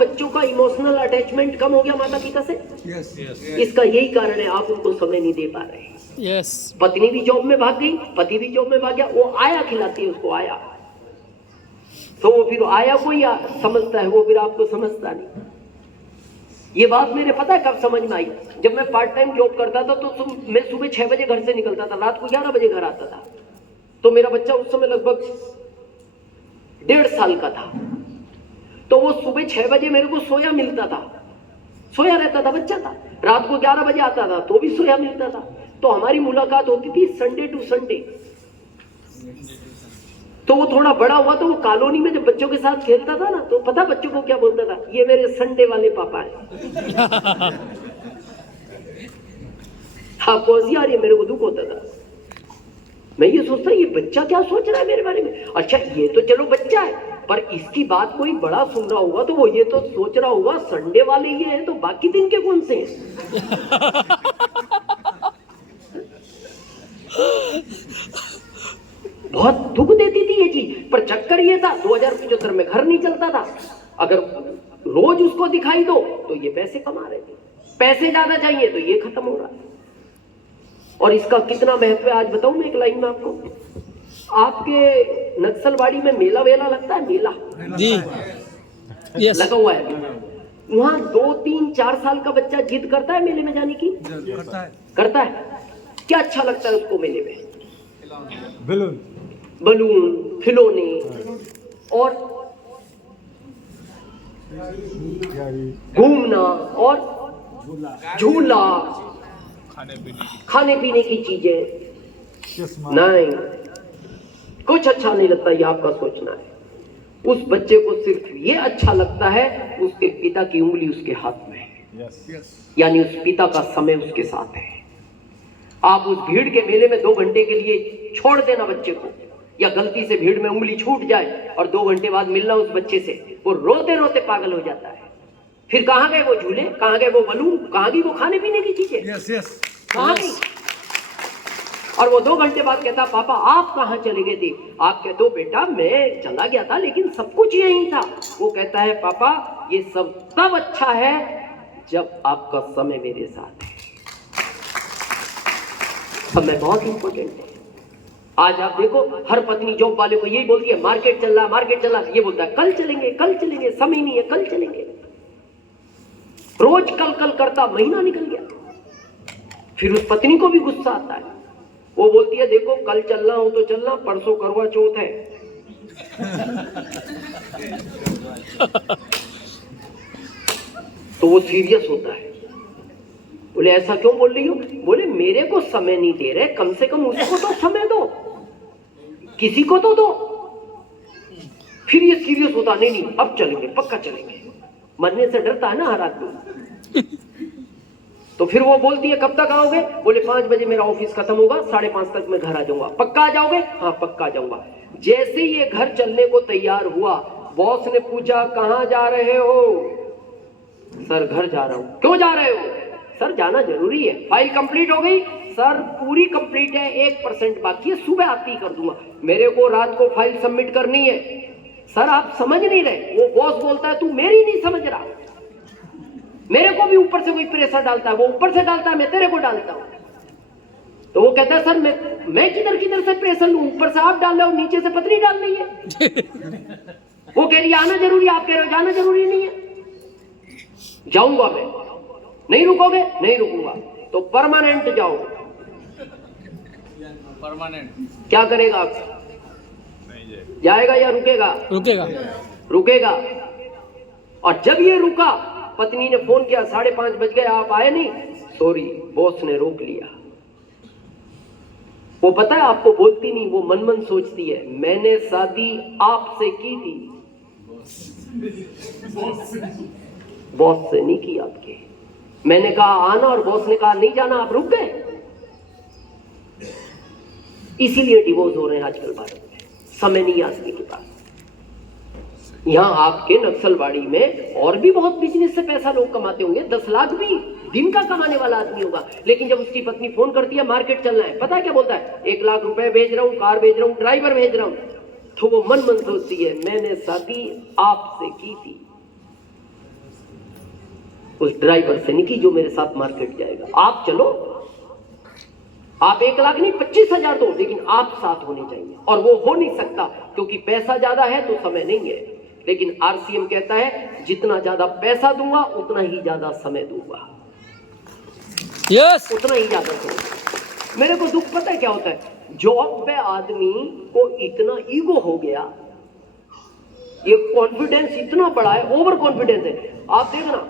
बच्चों का emotional attachment कम हो गया माता पिता से? इसका यही कारण है, आप उनको समय नहीं दे पा रहे। पत्नी भी जॉब में भाग गई, पति भी जॉब में भाग गया, वो आया खिलाती है उसको, आया तो वो फिर आया को ही समझता है, वो फिर आपको समझता नहीं। ये बात मेरे पता है कब समझ में आई, जब मैं पार्ट टाइम जॉब करता था तो मैं सुबह 6 बजे घर से निकलता था, रात को 11 बजे घर आता था। तो मेरा बच्चा उस समय लगभग 1.5 साल का था। तो वो सुबह 6 बजे मेरे को सोया मिलता था, सोया रहता था, बच्चा था। रात को 11 बजे आता था तो भी सोया मिलता था। तो हमारी मुलाकात होती थी संडे टू संडे। तो वो थोड़ा बड़ा हुआ तो वो कॉलोनी में जब बच्चों के साथ खेलता था ना, तो पता बच्चों को क्या बोलता था? ये मेरे संडे वाले पापा है। हाँ कौन यार, ये मेरे को दुख होता था। मैं ये सोचता ये बच्चा क्या सोच रहा है मेरे बारे में। अच्छा ये तो चलो बच्चा है, पर इसकी बात कोई बड़ा सुन रहा होगा तो वो ये तो सोच रहा होगा संडे वाले ये हैं तो बाकी दिन के कौन से हैं। बहुत दुख देती थी ये चीज। पर चक्कर ये था 2075 में घर नहीं चलता था। अगर रोज उसको दिखाई दो तो ये पैसे कमा रहे थे, पैसे ज्यादा चाहिए तो ये खत्म हो रहा है। और इसका कितना महत्व है आज बताऊं मैं एक लाइन में आपको। आपके नक्सलवाड़ी में मेला वेला लगता है? मेला जी लगा हुआ है। वहां 2, 3, 4 साल का बच्चा जिद करता है मेले में जाने की? करता है। क्या अच्छा लगता है उसको मेले में? बलून, खिलौने और घूमना और झूला, खाने पीने की चीजें। नहीं, कुछ अच्छा नहीं लगता, ये आपका सोचना है। उस बच्चे को सिर्फ ये अच्छा लगता है उसके पिता की उंगली उसके हाथ में है, यानी उस पिता का समय उसके साथ है। आप उस भीड़ के मेले में 2 घंटे के लिए छोड़ देना बच्चे को, या गलती से भीड़ में उंगली छूट जाए और 2 घंटे बाद मिलना उस बच्चे से, वो रोते रोते पागल हो जाता है। फिर कहाँ गए वो झूले, कहाँ गए वो बलून, कहाँ गई वो खाने पीने की चीजें, कहाँ गई? और वो 2 घंटे बाद कहता पापा आप कहाँ चले गए थे? आप कहते हो बेटा मैं चला गया था लेकिन सब कुछ यही था। वो कहता है पापा ये सब तब अच्छा है जब आपका समय मेरे साथ है। समय बहुत इंपॉर्टेंट है। आज आप देखो हर पत्नी जॉब वाले को यही बोलती है मार्केट चल रहा है, मार्केट चल रहा है। ये बोलता है कल चलेंगे, कल चलेंगे, समय नहीं है, कल चलेंगे। रोज कल कल करता महीना निकल गया। फिर उस पत्नी को भी गुस्सा आता है। वो बोलती है देखो कल चलना हो तो चलना, परसों करवा चौथ है। तो वो सीरियस होता है। बोले ऐसा क्यों बोल रही हो? बोले मेरे को समय नहीं दे रहे, कम से कम उसको तो समय दो, किसी को तो दो। फिर ये सीरियस होता, नहीं नहीं अब चलेंगे, पक्का चलेंगे। मरने से डरता है ना हर आदमी। तो फिर वो बोलती है कब तक आओगे? बोले 5 बजे मेरा ऑफिस खत्म होगा, 5:30 तक मैं घर आ जाऊंगा। पक्का आ जाओगे? हाँ पक्का आ जाऊंगा। जैसे ये घर चलने को तैयार हुआ, बॉस ने पूछा कहाँ जा रहे हो? सर घर जा रहा हूँ। क्यों जा रहे हो? सर जाना जरूरी है। फाइल कंप्लीट हो गई? सर पूरी कंप्लीट है, 1% बाकी है, सुबह आती कर दूंगा। मेरे को रात को फाइल सबमिट करनी है। सर आप समझ नहीं रहे। वो बॉस बोलता है तू मेरी नहीं समझ रहा। मेरे को भी ऊपर से कोई प्रेशर डालता है, वो ऊपर से डालता है, मैं तेरे को डालता हूं। तो वो कहता है सर मैं किधर किधर से प्रेशर लूं? ऊपर से आप डाल रहे हो, नीचे से पत्नी डाल रही है। वो कह रही है आना जरूरी है, आप कह रहे हो जाना जरूरी नहीं है। जाऊंगा मैं। नहीं रुकोगे? नहीं रुकूंगा। तो परमानेंट जाओ। परमानेंट क्या करेगा आप? जाएगा या रुकेगा? रुकेगा। रुकेगा। और जब ये रुका, पत्नी ने फोन किया 5:30 बज गए, आप आए नहीं। सॉरी बॉस ने रोक लिया। वो पता है आपको बोलती नहीं, वो मन मन सोचती है मैंने शादी आपसे की थी, बॉस से नहीं की आपके। मैंने कहा आना और बॉस ने कहा नहीं जाना, आप रुक गए। इसीलिए डिवोर्स हो रहे हैं आजकल भारत में, समय नहीं आदमी के पास। यहाँ आपके नक्सलवाड़ी में और भी बहुत बिजनेस से पैसा लोग कमाते होंगे, 10 लाख भी दिन का कमाने वाला आदमी होगा। लेकिन जब उसकी पत्नी फोन करती है मार्केट चलना है, पता है क्या बोलता है? 1 लाख रुपए भेज रहा हूँ, कार भेज रहा हूँ, ड्राइवर भेज रहा हूँ। तो वो मन मन सोचती है मैंने शादी आपसे की थी। उस ड्राइवर से नहीं कि जो मेरे साथ मार्केट जाएगा। आप चलो, आप 1 लाख नहीं 25,000 दो, लेकिन आप साथ होने चाहिए। और वो हो नहीं सकता क्योंकि पैसा ज्यादा है तो समय नहीं है। लेकिन आरसीएम कहता है जितना ज्यादा पैसा दूंगा उतना ही ज्यादा समय दूंगा। यस, उतना ही ज्यादा समय। मेरे को दुख पता है क्या होता है, जॉब पे आदमी को इतना ईगो हो गया, ये कॉन्फिडेंस इतना बड़ा है, ओवर कॉन्फिडेंस है। आप देखना,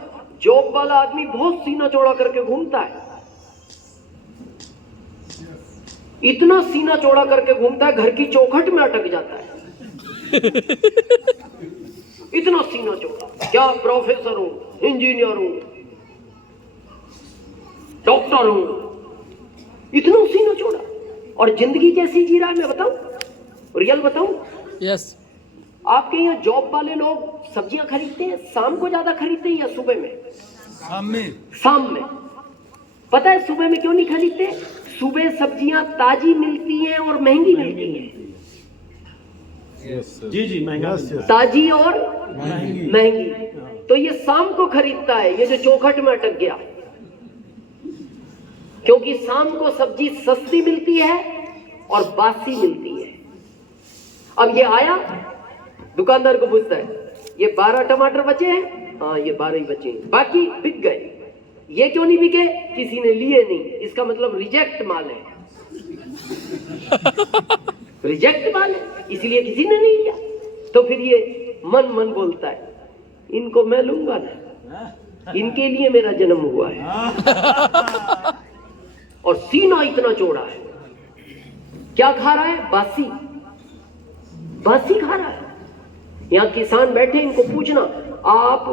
जॉब वाला आदमी बहुत सीना चौड़ा करके घूमता है, इतना सीना चौड़ा करके घूमता है, घर की चौखट में अटक जाता है। इतना सीना चौड़ा, क्या प्रोफेसर हूं, इंजीनियर हूं, डॉक्टर हूं, इतना सीना चौड़ा। और जिंदगी कैसी जी रहा है मैं बताऊं, रियल बताऊं। यस। आपके यहाँ जॉब वाले लोग सब्जियां खरीदते हैं, शाम को ज्यादा खरीदते हैं या सुबह में? शाम में। पता है सुबह में क्यों नहीं खरीदते? सुबह सब्जियां ताजी मिलती हैं और महंगी मिलती हैं। जी महंगा, ताजी और महंगी। तो ये शाम को खरीदता है, ये जो चौखट में अटक गया, क्योंकि शाम को सब्जी सस्ती मिलती है और बासी मिलती है। अब ये आया, दुकानदार को पूछता है ये 12 टमाटर बचे हैं? हाँ ये 12 ही बचे हैं, बाकी बिक गए। ये क्यों नहीं बिके? किसी ने लिए नहीं, इसका मतलब रिजेक्ट माल है। रिजेक्ट माल है, इसलिए किसी ने नहीं लिया। तो फिर ये मन मन बोलता है इनको मैं लूंगा ना, इनके लिए मेरा जन्म हुआ है। और सीना इतना चौड़ा है, क्या खा रहा है? बासी, बासी खा रहा है। यहाँ किसान बैठे, इनको पूछना आप